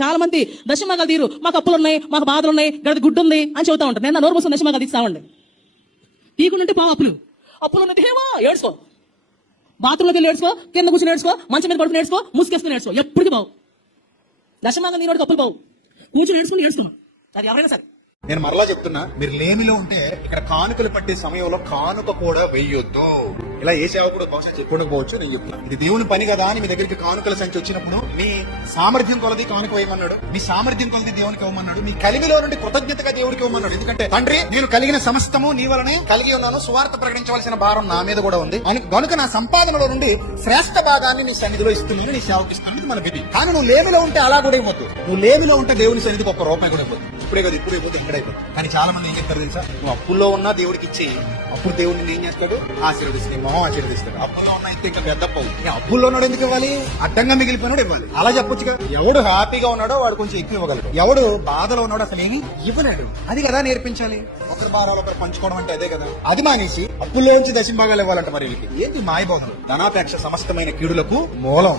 చాలా మంది దశమగాలు తీరు, మాకు అప్పులు ఉన్నాయి, మాకు బాధలు ఉన్నాయి, గది గుడ్డు ఉంది అని చెబుతా ఉంటారు. నేను నోరు మూసుకొని దశమగాలు తీస్తామండి. తీకుంటే పావు అప్పులు ఉన్నట్టు హేమో ఏడ్చుకో, బాత్రూంలోకి వెళ్ళి ఏడ్చుకో, కింద కూర్చొని ఏడ్చుకో, మంచం మీద పడుకుని ఏడ్చుకో, ముసుకేసుకుని ఏడ్చుకో, ఎప్పటికి బావు. దశమగాలు నీరోడికి అప్పులు బావు, కూర్చొని ఏడ్చుకుని ఏడ్చుకో, అది ఎవరైనా సరే. నేను మరలా చెప్తున్నా, మీరు లేమిలో ఉంటే ఇక్కడ కానుకలు పట్టే సమయంలో కానుక కూడా వెయ్యొద్దు. ఇలా ఏ సేవకుడు బహుశా చెప్పుకోకపోవచ్చు, నేను చెప్తున్నా ఇది దేవుని పని కదా అని మీ దగ్గరికి కానుకల సంఖ్య వచ్చినప్పుడు మీ సామర్థ్యం కొలది కానుక వేయమన్నాడు, మీ సామర్థ్యం కొలది దేవునికి ఇవ్వమన్నాడు, మీ కలిమిలో నుండి కృతజ్ఞతగా దేవుడికి ఇవ్వమన్నాడు. ఎందుకంటే తండ్రి, నేను కలిగిన సమస్తము నీ వలనే కలిగి ఉన్నాను, సువార్త ప్రకటించవలసిన భారం నా మీద కూడా ఉంది గనుక నా సంపాదనలో నుండి శ్రేష్ఠ భాగాన్ని నీ సన్నిధిలో ఇస్తున్నాను, నీ సేవకి ఇస్తున్నాను మన విధి. కానీ నువ్వు లేమిలో ఉంటే అలా కూడా ఇవ్వద్దు. నువ్వు లేమిలో ఉంటే దేవుని సన్నిధికి ఒక్క రూపాయి కూడా ఇవ్వద్దు. ఇప్పుడే కదా, ఇప్పుడు ఇవ్వద్దు, ఇక్కడ ఇవ్వద్దు. కానీ చాలా మంది ఏం చెప్తారు తెలుసా, నువ్వు అప్పుల్లో ఉన్నా దేవుడికి ఇచ్చి, అప్పుడు దేవుడిని ఏం చేస్తాడు, ఆశీర్వదిస్తాడు, మొహం ఆశీర్వదిస్తాడు. అప్పుల్లో ఉన్నా అయితే ఇంకా పెద్ద అప్పు. అప్పుల్లో ఉన్నాడు ఎందుకు ఇవ్వాలి, అడ్డంగా మిగిలిపోయినాడు ఇవ్వాలి. అలా చెప్పొచ్చుగా. ఎవడు హ్యాపీగా ఉన్నాడో వాడు కొంచెం ఎక్కువ ఇవ్వగలడు, ఎవడు బాధలో ఉన్నాడో అసలు ఏమి ఇవ్వలేడు. అది కదా నేర్పించాలి. ఒకరి భారాలు ఒకరు పంచుకోవడం అంటే అదే కదా. అది మానేసి అప్పుల్లోంచి దశంభాగాలు ఇవ్వాలంట. మరి ఏంటి మాయబోధం? ధనాపేక్ష సమస్తమైన కీడులకు మూలం.